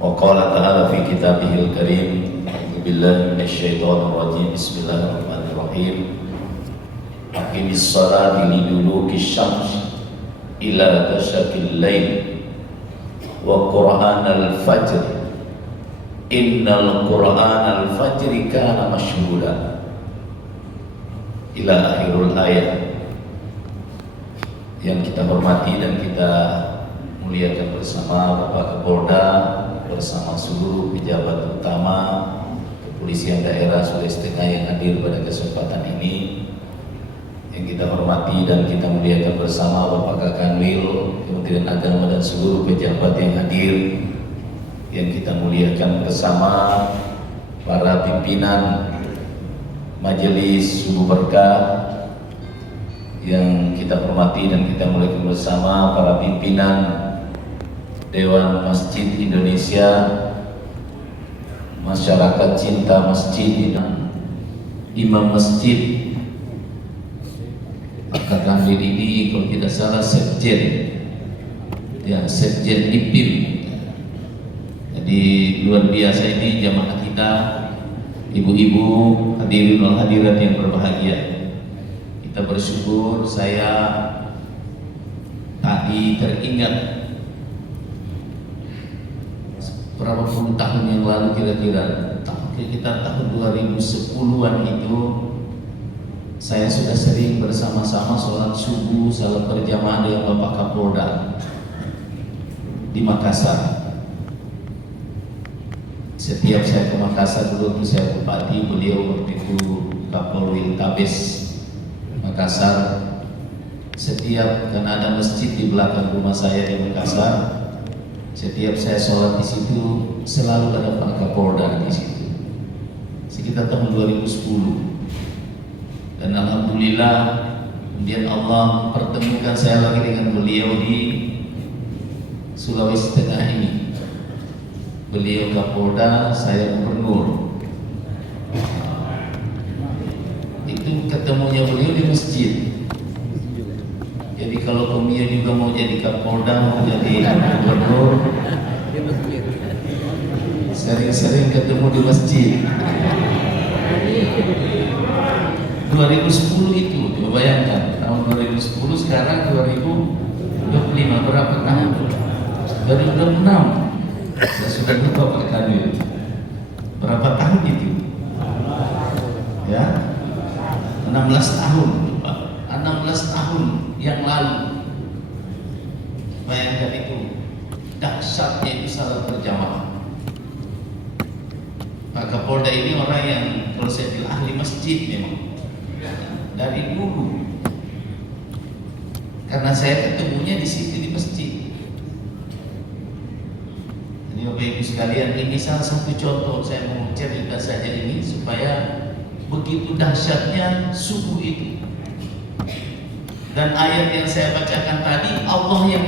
وقال تعالى في كتابه الكريم أعوذ بالله من الشيطان الرجيم بسم الله الرحمن الرحيم أقم الصلاة لدلوك الشمس إلى غسق الليل وقرآن الفجر إن القرآن الفجر كان مشهودا ila akhirul ayat. Yang kita hormati dan kita muliakan bersama Bapak Kapolda bersama seluruh pejabat utama Kepolisian Daerah Sulawesi Tengah yang hadir pada kesempatan ini. Yang kita hormati dan kita muliakan bersama Bapak Kakanwil Kementerian Agama dan seluruh pejabat yang hadir. Yang kita muliakan bersama para pimpinan Majelis Subuh Berkah yang kita hormati dan kita muliakan bersama para pimpinan Dewan Masjid Indonesia, masyarakat cinta masjid, imam masjid, Kakak ini kalau tidak salah sekjen, ya sekjen IPIM. Jadi luar biasa ini jamaah kita, ibu-ibu, hadirin wal hadirat yang berbahagia. Kita bersyukur saya tadi teringat berapa puluh tahun yang lalu kira-kira tahun 2010-an itu saya sudah sering bersama-sama sholat subuh, salat berjamaah dengan Bapak Kapolda di Makassar. Setiap saya ke Makassar dulu saya bupati, beliau waktu itu Kapolri Tabes Makassar. Setiap karena ada masjid di belakang rumah saya di Makassar, setiap saya sholat di situ selalu ada Pak Kapolda di situ. Sekitar tahun 2010. Dan alhamdulillah kemudian Allah pertemukan saya lagi dengan beliau di Sulawesi Tengah ini. Beliau Kapolda, saya gubernur. Itu ketemunya beliau di masjid. Jadi kalau Tomia juga mau jadi Kapolda, mau jadi gubernur, sering-sering ketemu di masjid. 2010 itu, coba bayangkan, tahun 2010 sekarang 2025, berapa tahun? 2026. Saya sudah lupa Pak Kanwil. Berapa tahun itu? Ya, 16 tahun Pak. 16 tahun yang lalu. Bayangkan itu dahsyatnya itu salat berjamaah. Pak Kapolda ini orang yang kalau saya bilang ahli masjid memang dari dulu. Karena saya ketemunya di situ di masjid. Bapak Ibu sekalian, ini salah satu contoh saya mau cerita saja ini supaya begitu dahsyatnya subuh itu. Dan ayat yang saya bacakan tadi Allah yang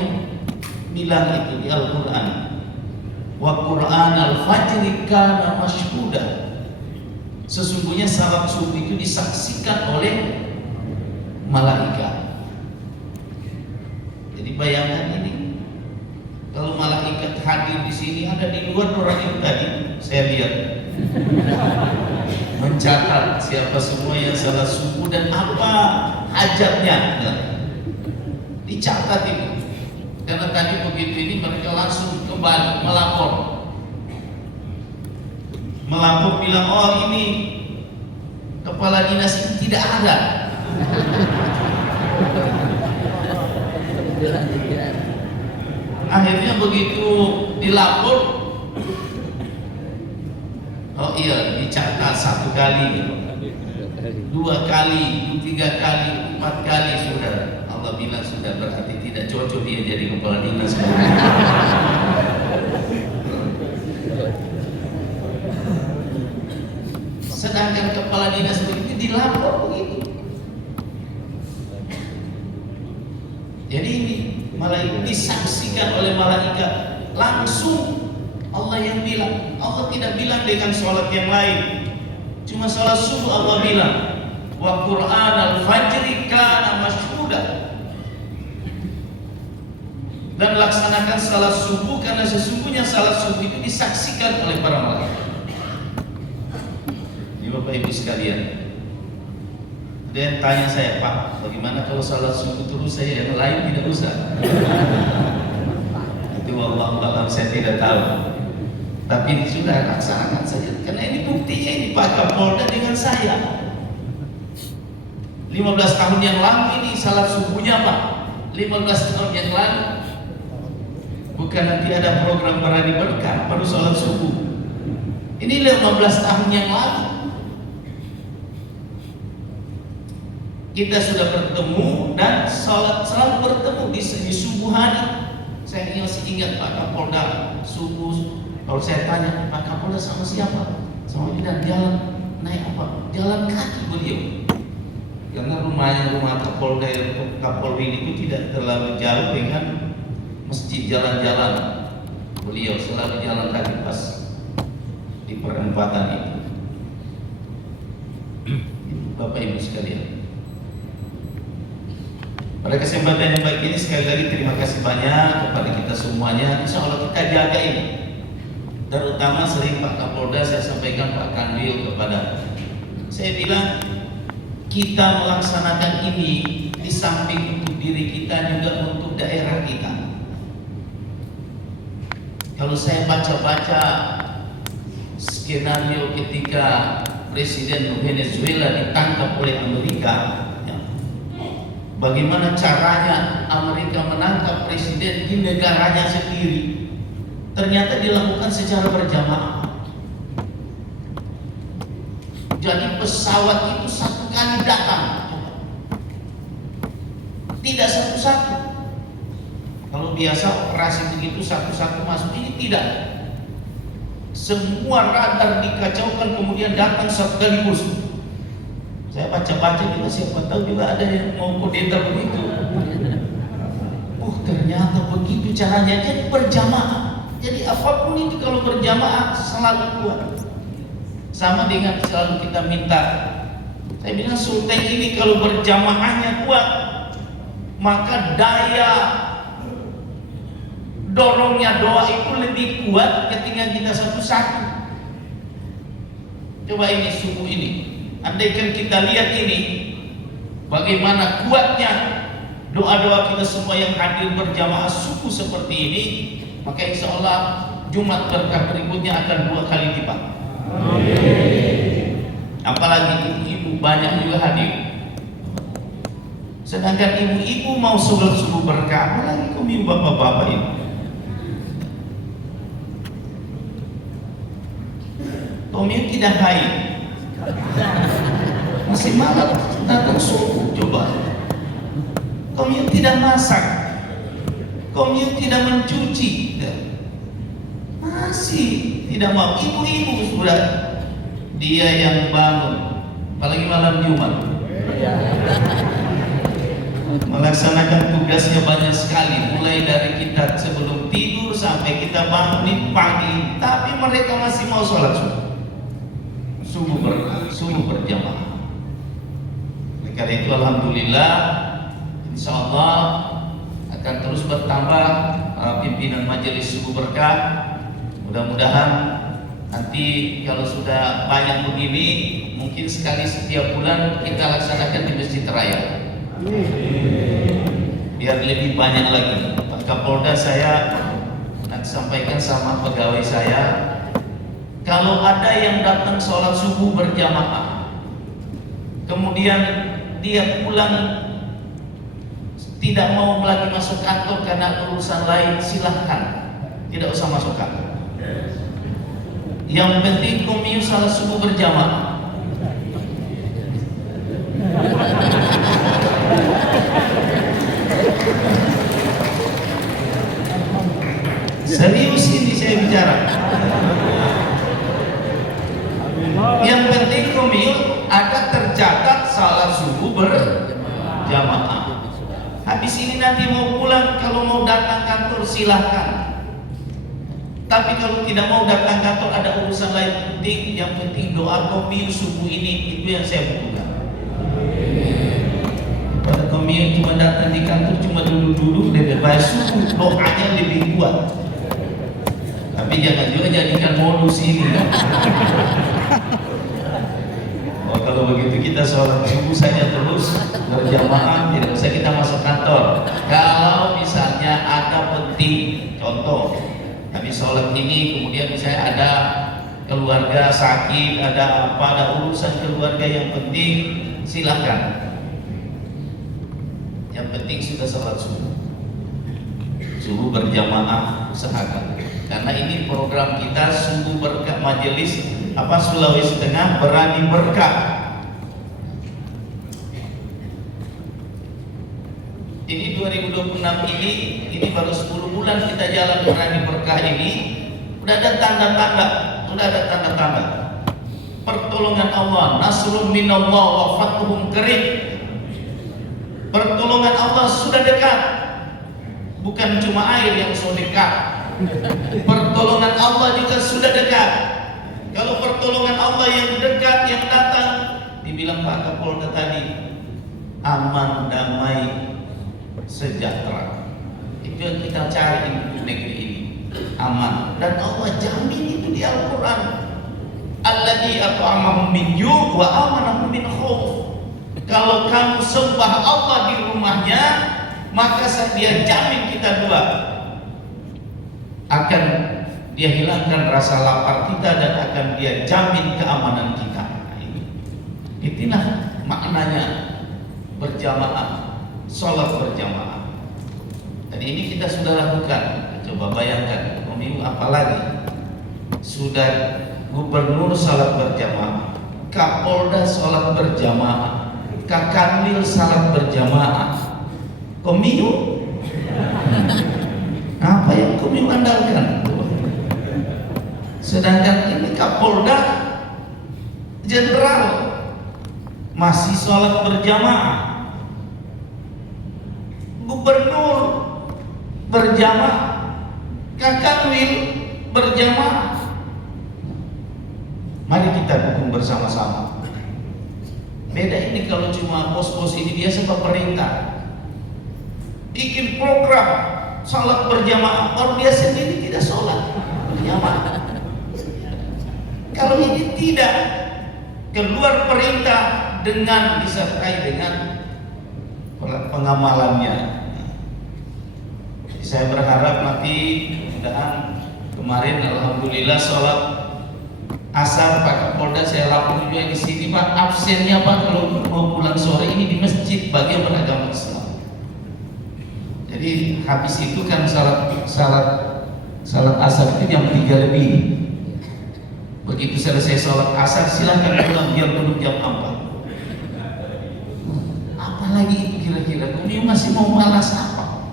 bilang itu di Al-Quran. Wa Qur'an al-fajri kana mashhuda. Sesungguhnya salat subuh itu disaksikan oleh malaikat. Jadi bayangkan ini. Kalau malaikat hadir di sini, ada di luar orang yang tadi saya lihat mencatat siapa semua yang salat subuh dan apa hajatnya, dicatat itu. Karena tadi begitu ini mereka langsung kembali melapor bilang, oh ini kepala dinas ini tidak ada. Akhirnya begitu dilapor, oh iya dicatat 1 kali, 2 kali, 3 kali, 4 kali sudah. Allah bilang sudah, berarti tidak cocok dia jadi kepala dinas. Sedangkan kepala dinas begitu dilapor begitu. Jadi ini malaikat disaksikan oleh malaikat langsung. Allah yang bilang, Allah tidak bilang dengan sholat yang lain, cuma sholat subuh Allah bilang wa Qur'an al-fajri kana mashhuda. dan laksanakan salat subuh, karena sesungguhnya salat subuh itu disaksikan oleh para malaikat. Ini Bapak Ibu sekalian, ada yang tanya saya, Pak, bagaimana kalau salat subuh terus, saya yang lain tidak usah? Itu Allah alam, saya tidak tahu. Tapi sudah laksanakan saja, karena ini buktinya ini Pak Kapolda dengan saya 15 tahun yang lalu ini salat subuhnya Pak. 15 tahun yang lalu, bukan nanti ada program berani berkah baru salat subuh. Ini 15 tahun yang lalu kita sudah bertemu dan salat selalu bertemu di subuh hari. Saya masih ingat Pak Kapolda subuh, kalau saya tanya Pak Kapolda sama siapa? Sama bidan, jalan naik apa? Jalan kaki beliau. Karena rumah Kapolda Kapolri itu tidak terlalu jauh dengan masjid, jalan-jalan. Beliau selalu jalan kaki pas di perempatan itu. Bapak Ibu sekalian, pada kesempatan yang baik ini sekali lagi terima kasih banyak kepada kita semuanya. Insya Allah kita jaga ini. Terutama sering Pak Kapolda saya sampaikan, Pak Kanwil kepada saya bilang, kita melaksanakan ini di samping untuk diri kita juga untuk daerah kita. Kalau saya baca-baca skenario ketika Presiden Venezuela ditangkap oleh Amerika, ya, bagaimana caranya Amerika menangkap presiden di negaranya sendiri, ternyata dilakukan secara berjamaah. Jadi pesawat itu satu kali datang, tidak satu-satu. Kalau biasa operasi begitu satu-satu masuk, ini tidak. Semua radar dikacaukan kemudian datang sekaligus. Saya baca-baca juga, siapa tahu juga ada yang mau kudeta begitu. Ternyata begitu caranya, jadi berjamaah. Jadi apapun itu kalau berjamaah selalu kuat. Sama dengan selalu kita minta, saya bilang sultan ini kalau berjamaahnya kuat, maka daya dorongnya doa itu lebih kuat ketika kita satu-satu. Coba ini subuh ini, andaikan kita lihat ini, bagaimana kuatnya doa-doa kita semua yang hadir berjamaah subuh seperti ini, maka insya Allah Jumat berkah berikutnya akan 2 kali lipat. Apalagi ibu-ibu banyak juga hadir. Sedangkan ibu-ibu mau sholat subuh berkah, apalagi kaum bapak-bapak ini. Kaum yang tidak haid masih malam datang subuh, coba. Kaum yang tidak masak, kaum yang tidak mencuci, masih tidak mau. Ibu-ibu sudah, dia yang bangun, apalagi malam Jumat, melaksanakan tugasnya banyak sekali, mulai dari kita sebelum tidur sampai kita bangun pagi, tapi mereka masih mau sholat subuh berjamaah. Karena itu alhamdulillah, insya Allah akan terus bertambah pimpinan majelis subuh berkah. Mudah-mudahan nanti kalau sudah banyak begini, mungkin sekali setiap bulan kita laksanakan di Masjid Raya. Biar lebih banyak lagi. Pak Kapolda, saya nanti sampaikan sama pegawai saya, kalau ada yang datang sholat subuh berjamaah, kemudian dia pulang tidak mau lagi masuk kantor karena urusan lain, silahkan, tidak usah masuk kantor. Yang penting komiu salat subuh berjamaah. Serius ini saya bicara. Yang penting komiu ada tercatat salat subuh berjamaah. Habis ini nanti mau pulang, kalau mau datang kantor silahkan. Tapi kalau tidak mau datang kantor, ada urusan lain penting, yang penting doa komiu subuh ini, itu yang saya butuhkan. Komio cuma datang di kantor cuma duduk-duduk lebih baik subuh doanya lebih kuat. Tapi jangan juga jadikan modus ini. Oh, kalau begitu kita sholat subuh saja terus berjamaah, tidak usah kita masuk kantor. Kalau misalnya ada penting, contoh, kami sholat ini kemudian misalnya ada keluarga sakit, ada apa, ada urusan keluarga yang penting, silakan. Yang penting sudah sholat subuh berjamaah usahakan. Karena ini program kita sungguh berkah majelis Sulawesi Tengah berani berkah. Ini 2026 ini baru 10 bulan kita jalan berani berkah ini, udah ada tanda-tanda, pertolongan Allah, nasrun minallah wa fathun qarib. Pertolongan Allah sudah dekat, bukan cuma air yang sudah dekat, pertolongan Allah juga sudah dekat. Kalau pertolongan Allah yang dekat yang datang, dibilang Pak Kapolda tadi, aman, damai, sejahtera. Itu yang kita cari di negeri ini, aman. Dan Allah jamin itu di Al-Quran. Alladzi at'amahum min ju' wa amanahum min khauf. Kalau kamu sembah Allah di rumahnya, maka dia jamin kita dua akan dia hilangkan rasa lapar kita dan akan dia jamin keamanan kita. Itulah maknanya berjamaah, sholat berjamaah. Dan ini kita sudah lakukan. Coba bayangkan, pemilu apalagi sudah gubernur sholat berjamaah, Kapolda sholat berjamaah, Kakanwil sholat berjamaah. Komiu apa yang komiu andalkan? Sedangkan ini Kapolda Jenderal masih sholat berjamaah, Gubernur berjamaah, Kakanwil berjamaah. Mari kita dukung bersama-sama. Beda ini kalau cuma pos-pos ini biasa pemerintah bikin program sholat berjamaah, kalau dia sendiri tidak sholat berjamaah. Kalau ini tidak, keluar perintah dengan disertai dengan pengamalannya. Jadi saya berharap nanti mudah-mudahan kemarin alhamdulillah sholat asar Pak Kapolda saya lapor juga di sini Pak, absennya Pak kalau mau pulang sore ini di masjid bagi beragama Islam. Jadi habis itu kan salat asar itu jam 3 lebih. Begitu selesai sholat asar silahkan pulang biar dulu jam 4. Apalagi itu kira-kira? Ini masih mau malas apa?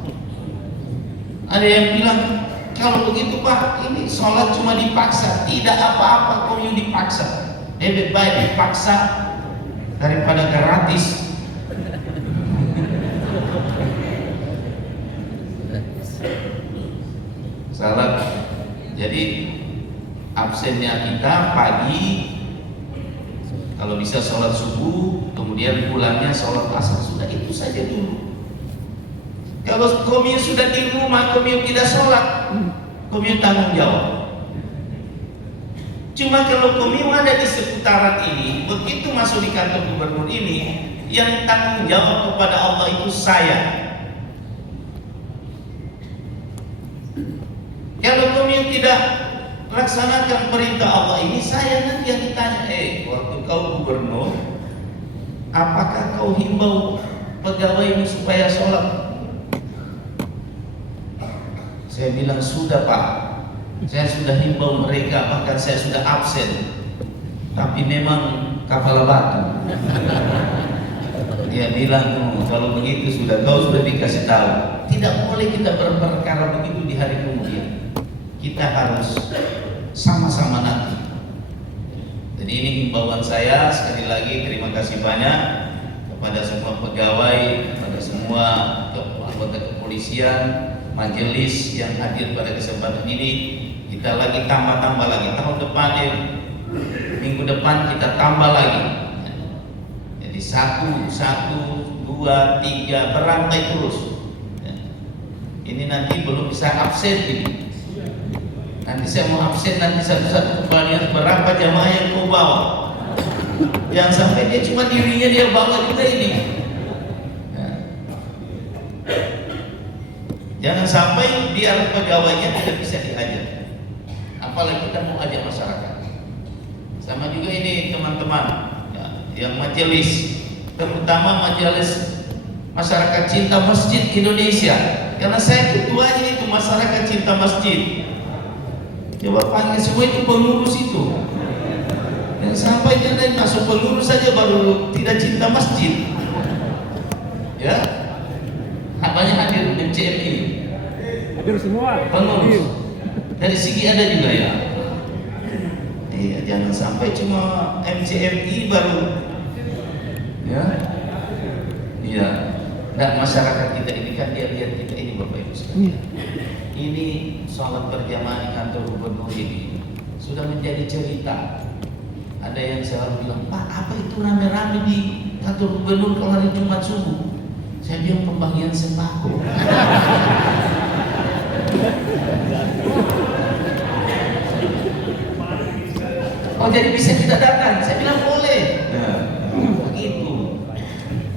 Ada yang bilang kalau begitu Pak, ini sholat cuma dipaksa. Tidak apa-apa kau yang dipaksa. Lebih baik dipaksa daripada gratis. Salat. Jadi absennya kita pagi, kalau bisa sholat subuh, kemudian pulangnya sholat asar, sudah itu saja dulu. Kalau komio sudah di rumah, komio tidak sholat, komio tanggung jawab. Cuma kalau komio ada di seputaran ini, begitu masuk di kantor gubernur ini, yang tanggung jawab kepada Allah itu saya. Kalau komio tidak laksanakan perintah Allah ini, saya nanti yang ditanya, waktu kau gubernur, apakah kau himbau pegawaimu supaya sholat? Saya bilang sudah Pak, saya sudah himbau mereka, bahkan saya sudah absen, tapi memang kepala batu. Dia bilang kalau begitu kau sudah dikasih tahu, tidak boleh kita berperkara begitu di hari kemudian. Kita harus sama-sama nanti. Jadi ini himbauan saya. Sekali lagi terima kasih banyak kepada semua pegawai, kepada semua anggota kepolisian, majelis yang hadir pada kesempatan ini. Kita lagi tambah lagi tahun depan, minggu depan kita tambah lagi. Jadi 1, 2, 2, 3, berantai terus. Ya. Ini nanti belum bisa absen ini. Nanti saya mau absen, nanti satu-satu kembali berapa jamaah yang kau bawa. Jangan sampai dia cuma dirinya dia bawa juga ini. Ya. Jangan sampai biar pegawainya tidak bisa diajak. Apalagi kita mau ajak masyarakat. Sama juga ini teman-teman ya, yang majelis, terutama majelis masyarakat cinta masjid Indonesia. Karena saya ketuanya itu masyarakat cinta masjid. Coba panggil semua itu pengurus itu. Yang sampai dia masuk pengurus saja baru tidak cinta masjid. Ya, banyak hadir MCMI. Hadir semua. Pengurus. Dari segi ada juga ya. Iya, jangan sampai cuma MCMI baru. Ya. Iya. Nah, masyarakat kita ini kan dia lihat kita ini Bapak Ibu sekalian. Ini sholat berjamaah di kantor gubernur ini sudah menjadi cerita. Ada yang selalu bilang, Pak, apa itu rame-rame di kantor gubernur kalau hari Jumat subuh? Saya bilang pembagian sembako. Oh, jadi bisa kita datang? Saya bilang boleh. Nah, begitu.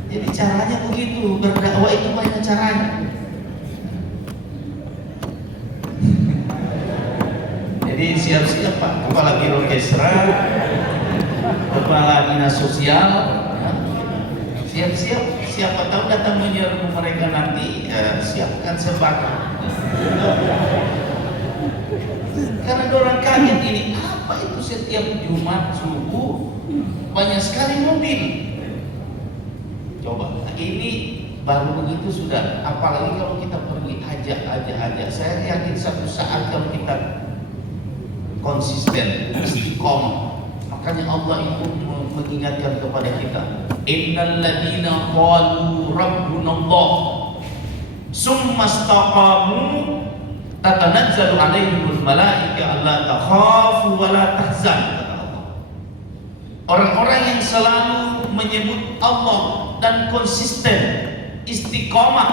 Jadi caranya begitu, berdakwah itu banyak caranya. Jadi siap-siap Pak, kepala biro kesra, kepala dinas sosial, ya. Siap-siap. Siapa tahu datang menyerbu mereka nanti, siapkan sembako. Karena orang kaget ini, apa itu setiap Jumat subuh banyak sekali mobil. Coba, ini baru begitu sudah. Apalagi kalau kita pergi ajak. Saya yakin satu saat kalau kita konsisten, istiqomah, makanya Allah itu mengingatkan kepada kita, innal ladina qalu rabbuna Allah summa istaqamu tatanazzalu alaihimul malaika alla takhafu wa la tahzan. Orang-orang yang selalu menyebut Allah dan konsisten istiqomah,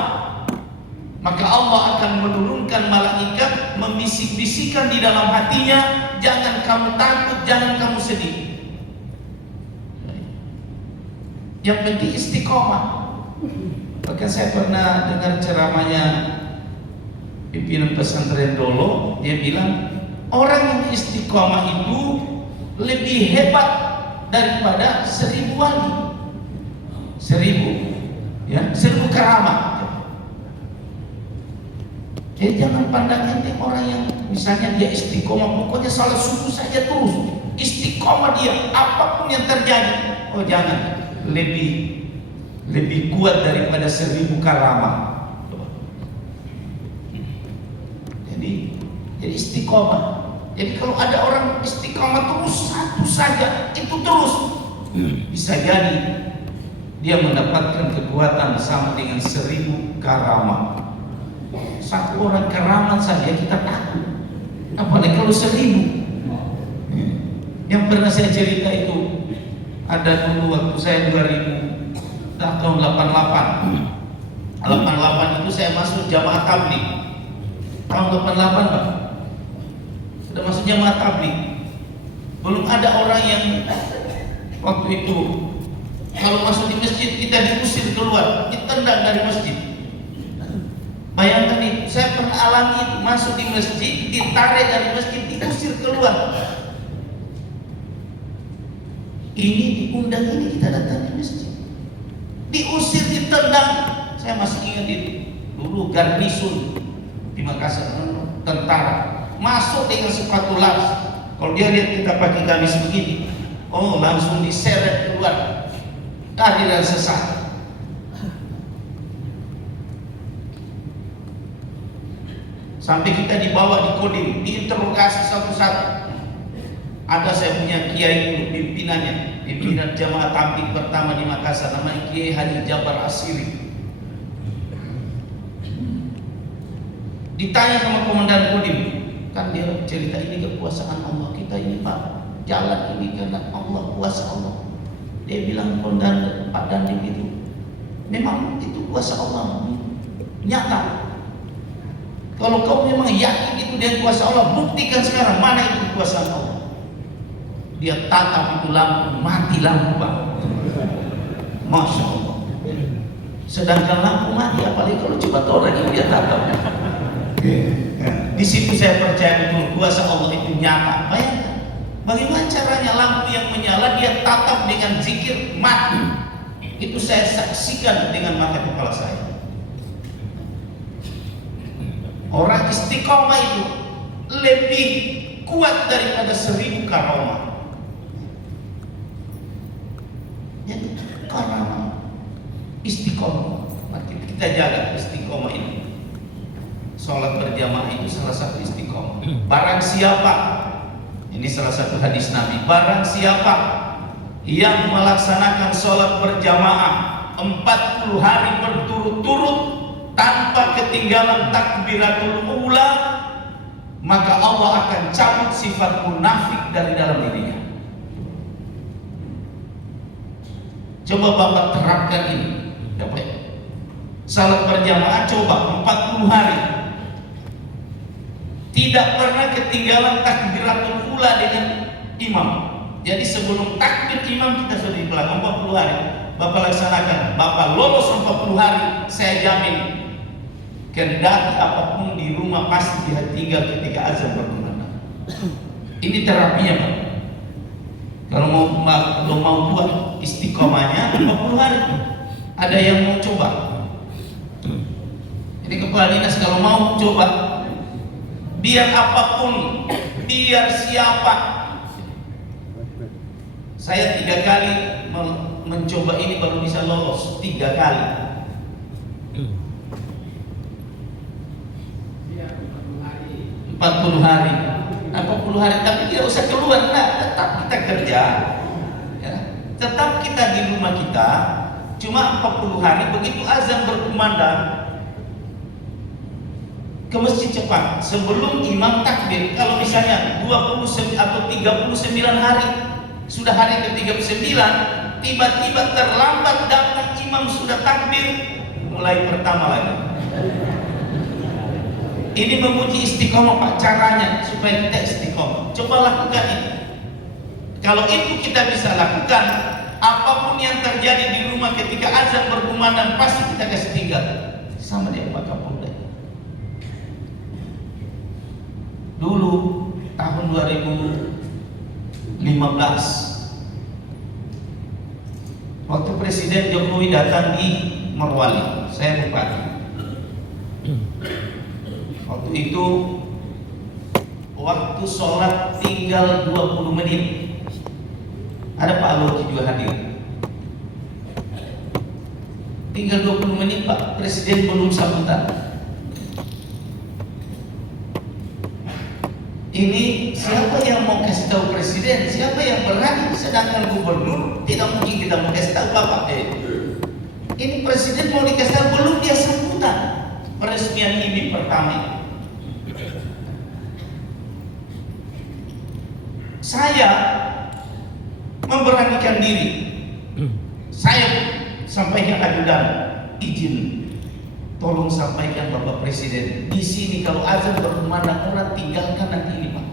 maka Allah akan menurunkan malaikat membisik-bisikan di dalam hatinya, jangan kamu takut, jangan kamu sedih. Yang penting istiqomah. Bahkan saya pernah dengar ceramahnya pimpinan pesantren Dolo, dia bilang orang yang istiqomah itu lebih hebat daripada 1000 wali, 1000 keramat. Jadi jangan pandang enteng orang yang misalnya dia istiqomah, pokoknya salat subuh saja terus, istiqomah dia apapun yang terjadi. Oh jangan, lebih kuat daripada 1000 keramat. Jadi istiqomah. Jadi kalau ada orang istiqomah terus satu saja, itu terus, bisa jadi dia mendapatkan kekuatan sama dengan 1000 keramat. Satu orang keramat saja kita takut, apalagi kalau 1000. Yang pernah saya cerita itu, ada dulu waktu saya tahun 88 itu saya masuk jamaah tabligh. Tahun 88 Pak, sudah masuk jamaah tabligh. Belum ada orang yang waktu itu kalau masuk di masjid kita diusir keluar, ditendang dari masjid. Bayangkan itu, saya pernah alami itu, masuk di masjid, ditarik dari masjid, diusir keluar. Ini diundang, ini kita datang di masjid, diusir, ditendang. Saya masih ingat itu, dulu garnisun di Makassar, tentara masuk dengan sepatu las. Kalau dia lihat kita pakai gamis begini, oh langsung diseret keluar, keadilan sesat. Sampai kita dibawa di Kodim, diinterogasi satu-satu. Ada saya punya kiai dulu, pimpinan jamaah tabligh pertama di Makassar, namanya Kiai Haji Jabar Asiri. Ditanya sama komandan Kodim, kan dia cerita ini kekuasaan Allah, kita ini Pak, jalan ini karena Allah, kuasa Allah. Dia bilang komandan Pak Dandim itu, Memang itu kuasa Allah nyata. Kalau kau memang yakin itu dia kuasa Allah, buktikan sekarang mana itu kuasa Allah. Dia tatap itu lampu, mati lampu Pak. Masya Allah. Sedangkan lampu mati, apalagi kalau coba orang yang dia tatap. Di situ saya percaya betul kuasa Allah itu nyata. Bayangkan, bagaimana caranya lampu yang menyala dia tatap dengan zikir mati. Itu saya saksikan dengan mata kepala saya. Orang istiqomah itu lebih kuat daripada 1000 karamah. Jadi karamah istiqomah. Mari kita jaga istiqomah ini. Sholat berjamaah itu salah satu istiqomah. Barang siapa, ini salah satu hadis Nabi, barang siapa yang melaksanakan sholat berjamaah 40 hari berturut-turut tanpa ketinggalan takbiratul ula, maka Allah akan cabut sifat munafik dari dalam dirinya. Coba Bapak terapkan ini. Salat berjamaah coba 40 hari tidak pernah ketinggalan takbiratul ula dengan imam. Jadi sebelum takbir imam kita sudah di belakang 40 hari. Bapak laksanakan, Bapak lolos 40 hari, saya jamin kendati apapun di rumah pasti dia tinggal ketika azan berkumandang. Ini terapinya Pak. Kalau mau buat istiqomahnya 40 hari. Ada yang mau coba? Ini kepala dinas kalau mau coba, biar apapun, biar siapa. Saya 3 kali mencoba ini baru bisa lolos 3 kali. 40 hari, 40 hari, tapi tidak usah keluar, nah, tetap kita kerja, ya. Tetap kita di rumah kita, cuma 40 hari begitu azan berkumandang ke masjid cepat sebelum imam takbir. Kalau misalnya 20 atau 39 hari, sudah hari ke-39, tiba-tiba terlambat datang imam sudah takbir, mulai pertama lagi. Ini menguji istiqomah Pak, caranya supaya kita istiqomah. Coba lakukan ini. Kalau itu kita bisa lakukan, apapun yang terjadi di rumah ketika azan berkumandang pasti kita kasih tinggal. Sama dia Pak Kapolda. Dulu tahun 2015 waktu Presiden Jokowi datang di Morowali, saya bupati. Waktu itu waktu sholat tinggal 20 menit. Ada Pak Loki juga hadir. Tinggal 20 menit Pak, Presiden belum sambutan. Ini siapa yang mau kasih tahu Presiden? Siapa yang berani? Sedangkan gubernur tidak mungkin kita mau kasih tahu Bapak. Ini Presiden mau dikasih tahu belum dia sambutan peresmian ini pertama. Saya memberanikan diri. Saya sampaikan ajudan, izin, tolong sampaikan Bapak Presiden, di sini kalau azan berkumandang orang tinggalkan nanti ini Pak.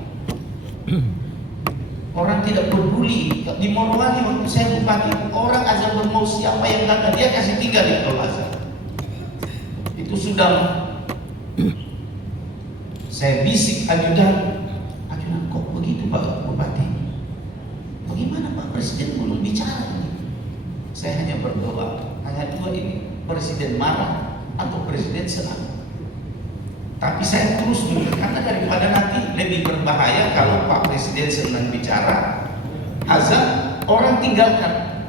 Orang tidak peduli. Di Morowali waktu saya bupati, orang azan bermau siapa yang datang dia kasih tinggal di kalau azan. Itu sudah. Saya bisik ajudan kok begitu Pak Bupati? Bagaimana Pak Presiden belum bicara ini? Saya hanya berdoa, hanya 2 ini, Presiden marah atau Presiden senang. Tapi saya terus karena daripada nanti lebih berbahaya kalau Pak Presiden senang bicara, azan orang tinggalkan.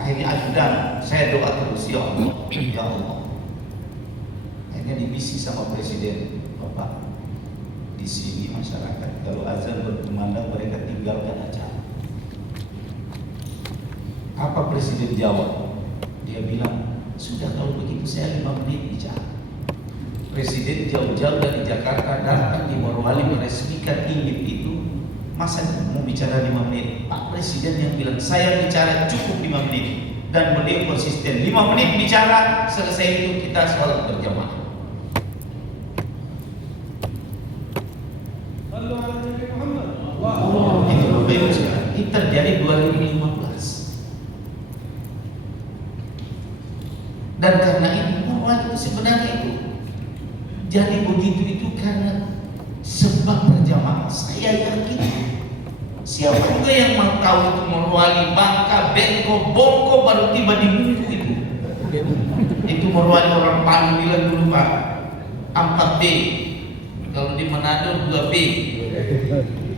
Akhirnya ajudan, saya doa terus, ya Allah, ya Allah. Akhirnya dibisik sama Presiden, Bapak, di sini masyarakat kalau azan berkumandang mereka tinggalkan acara. Apa Presiden jawab? Dia bilang, sudah kalau begitu saya 5 menit bicara. Presiden jauh-jauh dari Jakarta datang di Morowali meresmikan ingin itu, masa mau bicara 5 menit? Pak Presiden yang bilang saya bicara cukup 5 menit. dan beliau konsisten 5 menit bicara, selesai itu kita sholat berjamaah. Itu Bapak Ibu sekalian, itu terjadi 2015. Dan karena itu Marwah itu sebenarnya itu jadi begitu itu karena sebab berjamaah. Saya yakin siapa juga yang mau tahu itu Morowali, Bangka, Bengko, Bongko baru tiba di Bungku itu. Itu Morowali orang Palu bilang dulu Pak 4B. Kalau di Manado 2B.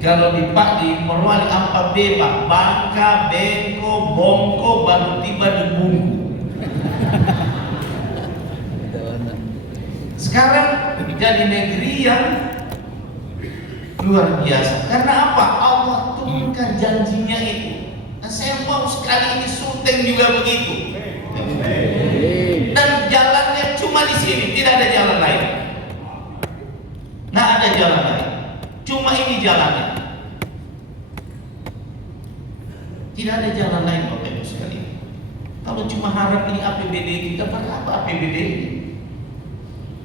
Kalau di Pak di Morowali 4B Pak. Bangka, Bengko, Bongko baru tiba di Bungku. Sekarang jadi negeri yang luar biasa. Karena apa? Allah turunkan janjinya itu. Nah, saya mau sekali ini syuting juga begitu. Dan jalannya cuma di sini, tidak ada jalan lain. Nggak ada jalan lain. Cuma ini jalannya. Tidak ada jalan lain Bapak Ibu sekalian. Kalau cuma harap ini APBD kita, berapa APBD ini?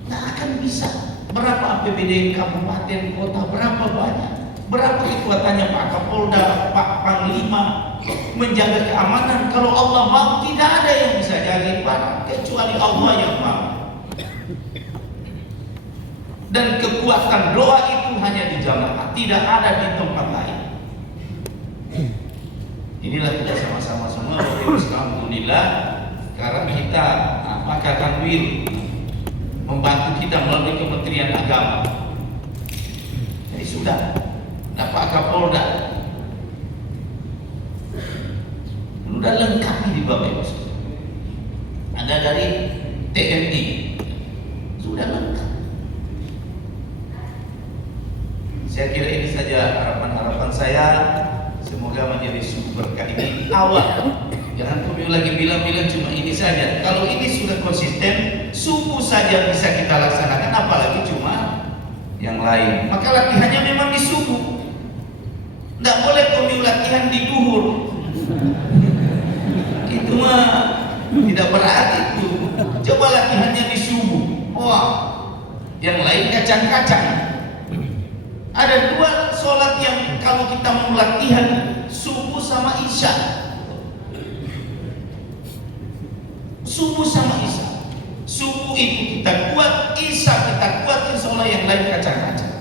Nggak akan bisa. Berapa APBD kabupaten, kota, berapa banyak? Berapa kekuatannya Pak Kapolda, Pak Panglima menjaga keamanan? Kalau Allah mau, tidak ada yang bisa jaga barang kecuali Allah yang mau. Dan kekuatan doa itu hanya di jamaah, tidak ada di tempat lain. Inilah kita sama-sama semua. Alhamdulillah, sekarang kita maka Kanwil membantu kita melalui Kementerian Agama. Jadi sudah, nah Pak Kapolda sudah lengkap di Bapak Ibu. Ada dari TNI sudah lengkap. Saya kira ini saja harapan-harapan saya. Semoga menjadi sumber berkah ini awal. Jangan kami lagi bilang-bilang cuma ini saja. Kalau ini sudah konsisten, subuh saja bisa kita laksanakan, apalagi cuma yang lain. Maka latihannya memang di subuh. Tidak boleh kami latihan di duhur. Itu mah tidak berarti itu. Coba latihannya di subuh. Wah, yang lain kacang-kacang. Ada 2 sholat yang kalau kita mau latihan, subuh sama isya. Subuh sama isya. Subuh itu kita kuat, isya kita kuat, insya Allah yang lain kacang-kacang.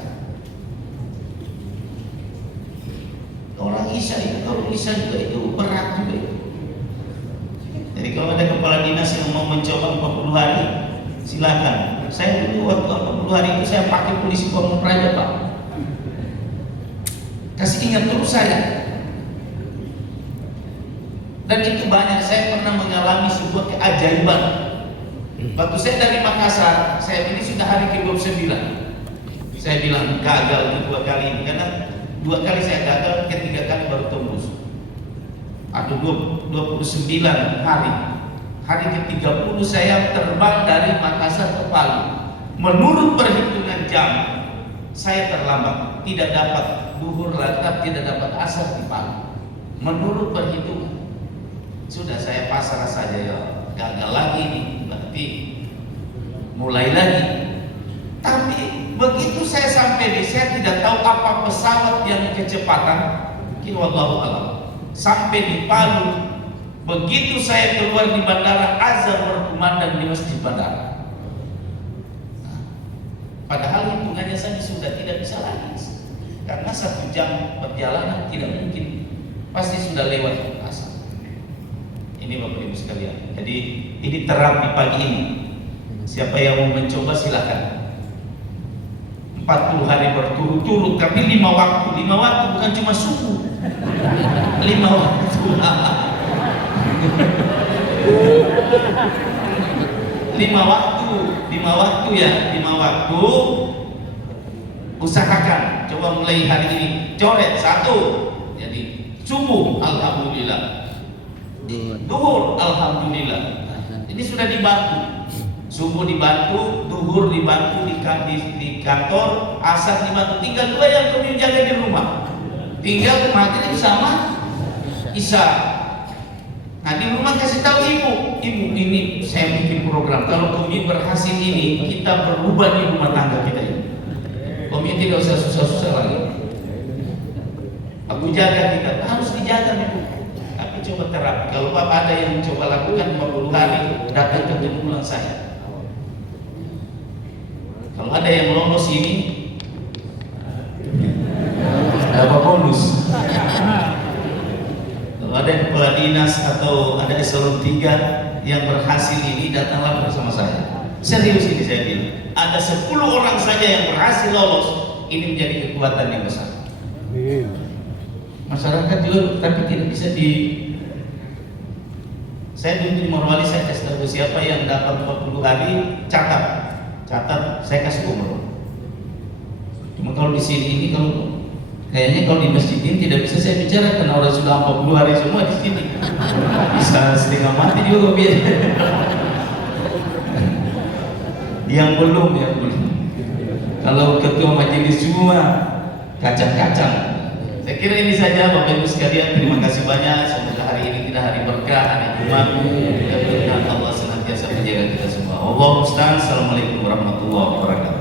Orang isya itu, kalau isya juga itu berat juga itu. Jadi kalau ada kepala dinas yang mau mencoba 40 hari, silakan. Saya dulu waktu 40 hari itu saya pakai polisi Pamung Praja Pak. Kasih ingat terus saya. Dan itu banyak, saya pernah mengalami sebuah keajaiban. Waktu saya dari Makassar, saya ini sudah hari ke-29. Saya bilang gagal itu 2 kali, karena 2 kali saya gagal, ketiga kali baru tembus. Ada 29 hari. Hari ke-30 saya terbang dari Makassar ke Palu. Menurut perhitungan jam, saya terlambat, tidak dapat duhur lantat, tidak dapat asar di Palu. Menurut perhitungan, sudah saya pasrah saja ya, gagal lagi nih, berarti mulai lagi. Tapi begitu saya sampai di, saya tidak tahu apa pesawat yang kecepatan, mungkin wallahu a'lam. Sampai di Palu, begitu saya keluar di bandara, azan berkumandang di masjid bandara. Padahal hitungannya saja sudah tidak bisa lagi, karena 1 jam perjalanan tidak mungkin, pasti sudah lewat asar. Ini Bapak Ibu sekalian. Jadi ini terapi pagi ini. Siapa yang mau mencoba silakan. 40 hari berturut-turut, tapi 5 waktu. 5 waktu bukan cuma subuh. 5 waktu. 5 waktu, 5 waktu ya, 5 waktu. Usahakan, coba mulai hari ini, coret 1. Jadi subuh, alhamdulillah. Duhur, alhamdulillah. Ini sudah dibantu. Subuh dibantu, duhur dibantu di kantor, asar dibantu. Tinggal 2 yang kami jaga di rumah. Tinggal maghrib sama isya. Nah di rumah kasih tahu ibu ini saya bikin program. Kalau kami berhasil ini, kita berubah di rumah tangga kita ini. Kami tidak usah susah-susah lagi. Aku jaga kita, harus dijaga ibu. Tapi coba terapi. Kalau Bapak ada yang coba lakukan 50 hari, datang ke bulan saya. Kalau ada yang lolos ini, dapat bonus. Kalau ada kepala dinas atau ada eselon 3 yang berhasil ini, datanglah bersama saya. Serius ini saya bilang. Ada 10 orang saja yang berhasil lolos, ini menjadi kekuatan yang besar. Masyarakat juga tapi tidak bisa saya dulu di Morowali, saya kasih tahu siapa yang dapat 40 hari, catat, saya kasih umur. Cuma kalau di sini ini kayaknya kalau di masjid ini tidak bisa saya bicara karena orang sudah 40 hari semua di sini. Bisa setengah mati juga biasa. Yang belum. Kalau ketua majelis semua kacang-kacang. Saya kira ini saja Bapak Ibu sekalian. Terima kasih banyak. Semoga hari ini kita hari berkah, hari Jumat. Mudah-mudahan Allah senantiasa menjaga kita semua. Allahumma musta'an. Assalamualaikum warahmatullahi wabarakatuh.